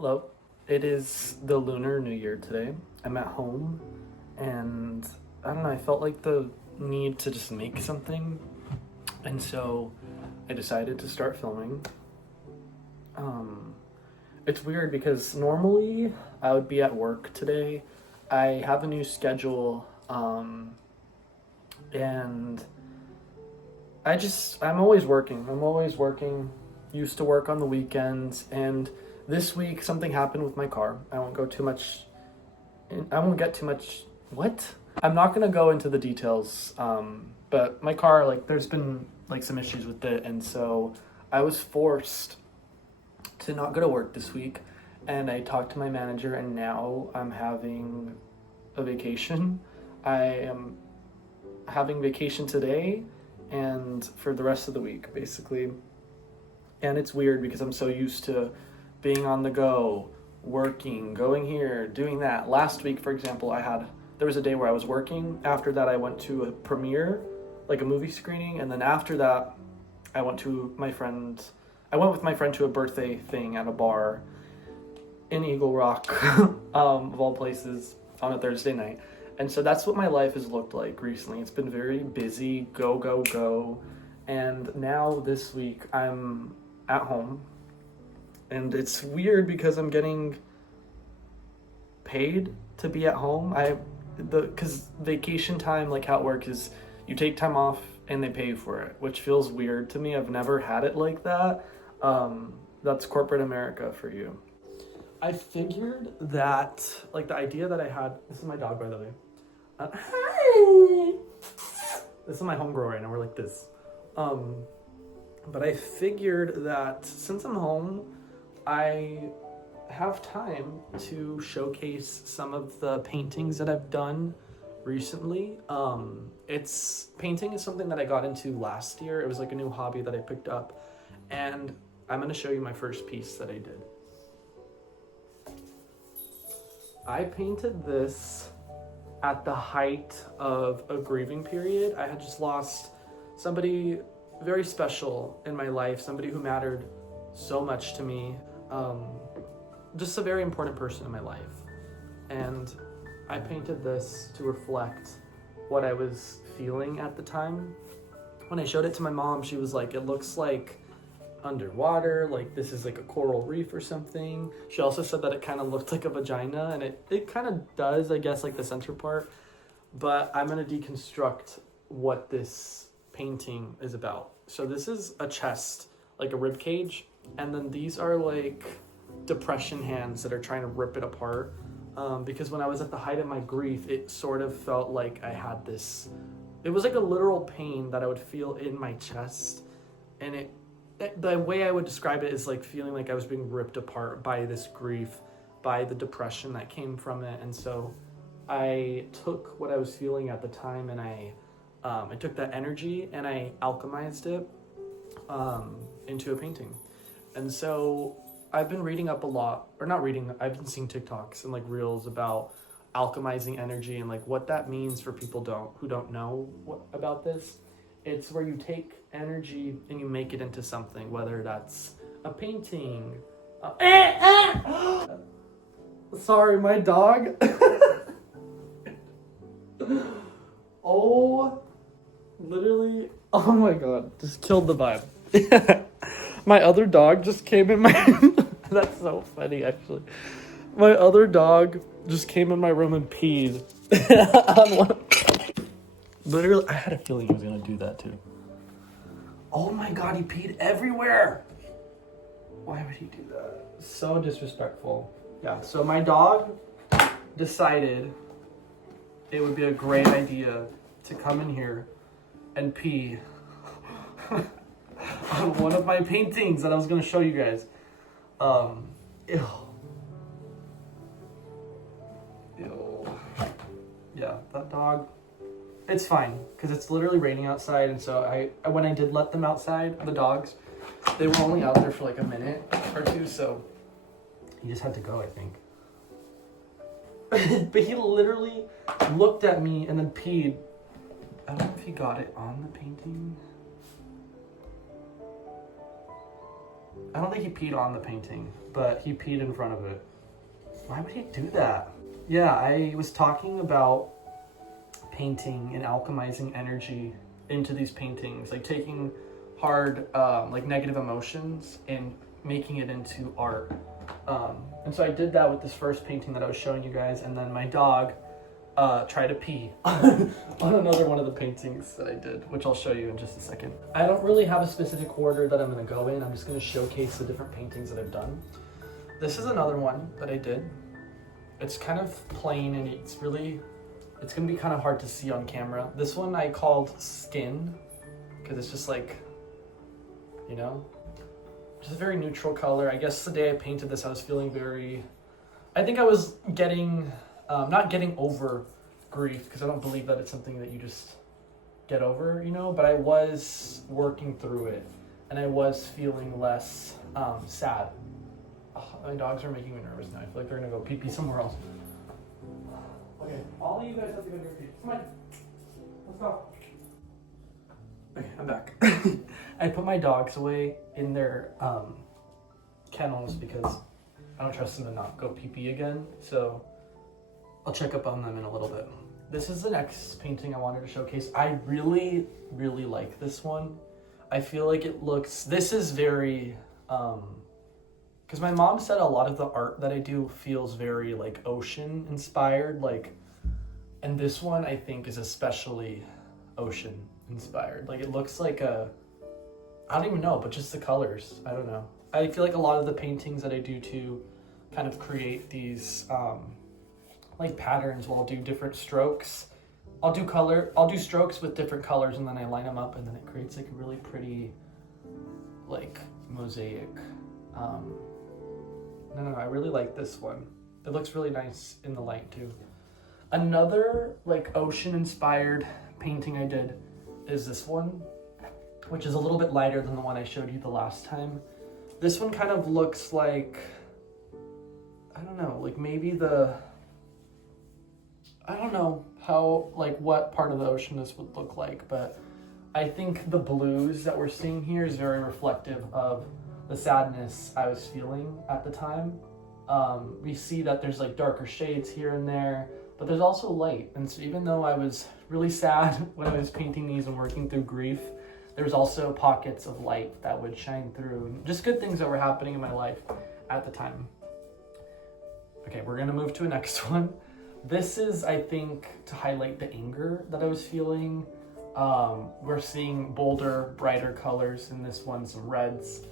Hello. It is the Lunar New Year today. I'm at home and I don't know, I felt like the need to just make something. And so I decided to start filming. Um, it's weird because normally I would be at work today. I have a new schedule, and I'm always working. I'm always working. Used to work on the weekends, and this week something happened with my car. I won't get too much. What? I'm not gonna go into the details. But my car, like, there's been like some issues with it, and so I was forced to not go to work this week. And I talked to my manager, and now I'm having a vacation. I am having vacation today and for the rest of the week, basically. And it's weird because I'm so used to being on the go, working, going here, doing that. Last week, for example, there was a day where I was working. After that, I went to a premiere, like a movie screening, and then after that, I went with my friend to a birthday thing at a bar in Eagle Rock, of all places, on a Thursday night. And so that's what my life has looked like recently. It's been very busy, go, go, go. And now this week I'm at home. And it's weird because I'm getting paid to be at home. Because vacation time, like how it works is you take time off and they pay you for it, which feels weird to me. I've never had it like that. That's corporate America for you. I figured that, like, the idea that I had. This is my dog, by the way. Hi. This is my homegirl right now. We're like this. But I figured that since I'm home, I have time to showcase some of the paintings that I've done recently. Painting is something that I got into last year. It was like a new hobby that I picked up, and I'm gonna show you my first piece that I did. I painted this at the height of a grieving period. I had just lost somebody very special in my life, somebody who mattered so much to me, just a very important person in my life. And I painted this to reflect what I was feeling at the time. When I showed it to my mom, she was like, it looks like underwater, like this is like a coral reef or something. She also said that it kind of looked like a vagina, and it kind of does, I guess, like the center part. But I'm going to deconstruct what this painting is about. So this is a chest, like a rib cage, and then these are like depression hands that are trying to rip it apart. Because when I was at the height of my grief, it sort of felt like I had this, it was like a literal pain that I would feel in my chest. And the way I would describe it is like feeling like I was being ripped apart by this grief, by the depression that came from it. And so I took what I was feeling at the time, and I took that energy and I alchemized it into a painting. And so I've been reading up a lot, or not reading, I've been seeing TikToks and like reels about alchemizing energy and like what that means for people who don't know about this. It's where you take energy and you make it into something, whether that's a painting. Sorry, my dog. Literally, oh my god, just killed the vibe. My other dog just came in my That's so funny, actually. My other dog just came in my room and peed. Literally, I had a feeling he was gonna do that too. Oh my god, he peed everywhere. Why would he do that? So disrespectful. Yeah, so my dog decided it would be a great idea to come in here and pee on one of my paintings that I was gonna show you guys. Ew. Yeah, that dog. It's fine, because it's literally raining outside, and so when I did let them outside, the dogs, they were only out there for like a minute or two, so he just had to go, I think. But he literally looked at me and then peed. I don't know if he got it on the painting. I don't think he peed on the painting, but he peed in front of it. Why would he do that? Yeah, I was talking about painting and alchemizing energy into these paintings, like taking hard, like negative emotions and making it into art. And so I did that with this first painting that I was showing you guys, and then my dog tried to pee on another one of the paintings that I did, which I'll show you in just a second. I don't really have a specific order that I'm going to go in. I'm just going to showcase the different paintings that I've done. This is another one that I did. It's kind of plain and it's going to be kind of hard to see on camera. This one I called Skin because it's just like, you know, just a very neutral color. I guess the day I painted this, I was feeling I think I was getting, not getting over grief, because I don't believe that it's something that you just get over, you know, but I was working through it and I was feeling less sad. Oh, my dogs are making me nervous now. I feel like they're gonna go pee somewhere else. Okay, all of you guys have to go to your pee. Come on, let's go. Okay, I'm back. I put my dogs away in their kennels because I don't trust them to not go pee again. So I'll check up on them in a little bit. This is the next painting I wanted to showcase. I really, really like this one. I feel like this is very, because my mom said a lot of the art that I do feels very like ocean inspired, and this one I think is especially ocean inspired. Like it looks like I don't even know, but just the colors, I don't know. I feel like a lot of the paintings that I do to kind of create these like patterns where I'll do different strokes. I'll do strokes with different colors and then I line them up and then it creates like a really pretty like mosaic. No, I really like this one. It looks really nice in the light too. Another like ocean inspired painting I did is this one, which is a little bit lighter than the one I showed you the last time. This one kind of looks like, I don't know, like maybe I don't know how, like what part of the ocean this would look like, but I think the blues that we're seeing here is very reflective of the sadness I was feeling at the time. We see that there's like darker shades here and there, but there's also light. And so even though I was really sad when I was painting these and working through grief, there was also pockets of light that would shine through and just good things that were happening in my life at the time. Okay, we're gonna move to a next one. This is, I think, to highlight the anger that I was feeling. We're seeing bolder, brighter colors in this one, some reds,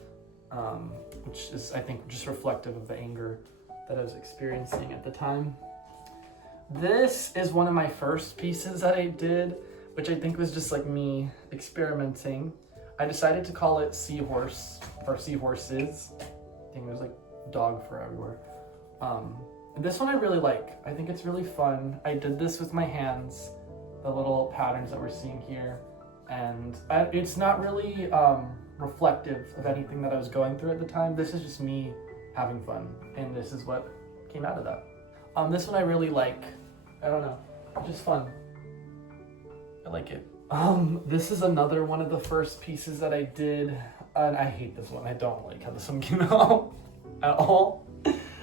which is, I think, just reflective of the anger that I was experiencing at the time. This is one of my first pieces that I did, which I think was just like me experimenting. I decided to call it Seahorse, or Seahorses. I think there's like dog for everywhere. This one I really like. I think it's really fun. I did this with my hands, the little patterns that we're seeing here. And it's not really reflective of anything that I was going through at the time. This is just me having fun. And this is what came out of that. This one I really like. I don't know, just fun. I like it. This is another one of the first pieces that I did. And I hate this one. I don't like how this one came out at all.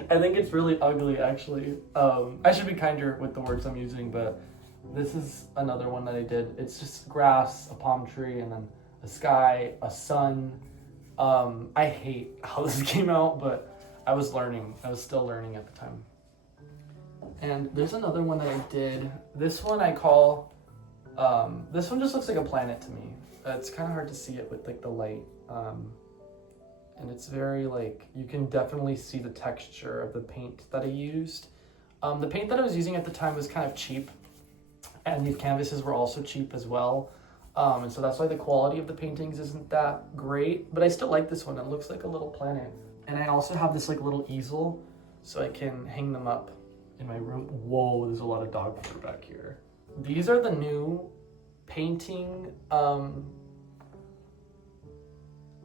I think it's really ugly, actually. I should be kinder with the words I'm using, but this is another one that I did. It's just grass, a palm tree, and then a sky, a sun. I hate how this came out, but I was learning. I was still learning at the time. And there's another one that I did. This one I call, this one just looks like a planet to me. It's kind of hard to see it with like the light. And it's very like, you can definitely see the texture of the paint that I used. The paint that I was using at the time was kind of cheap, and these canvases were also cheap as well. And so that's why the quality of the paintings isn't that great, but I still like this one. It looks like a little planet. And I also have this like little easel so I can hang them up in my room. Whoa, there's a lot of dog fur back here. These are the new painting,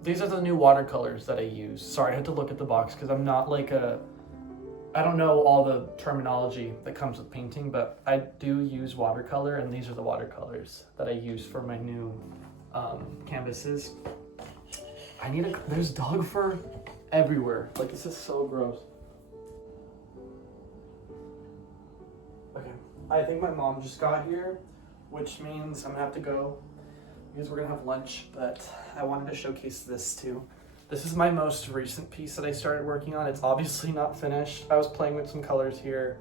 these are the new watercolors that I use. Sorry, I had to look at the box because I'm not like I don't know all the terminology that comes with painting, but I do use watercolor, and these are the watercolors that I use for my new canvases. there's dog fur everywhere. Like, this is so gross. Okay, I think my mom just got here, which means I'm gonna have to go because we're gonna have lunch, but I wanted to showcase this too. This is my most recent piece that I started working on. It's obviously not finished. I was playing with some colors here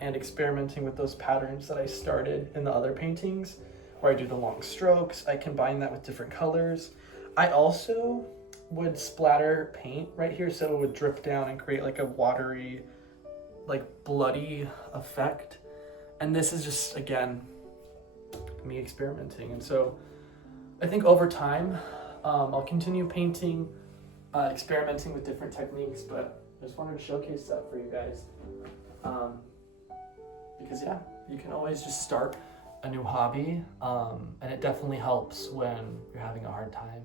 and experimenting with those patterns that I started in the other paintings, where I do the long strokes. I combine that with different colors. I also would splatter paint right here so it would drip down and create like a watery, like bloody effect. And this is just, again, me experimenting. And so I think over time, I'll continue painting, experimenting with different techniques, but I just wanted to showcase that for you guys. Because yeah, you can always just start a new hobby, and it definitely helps when you're having a hard time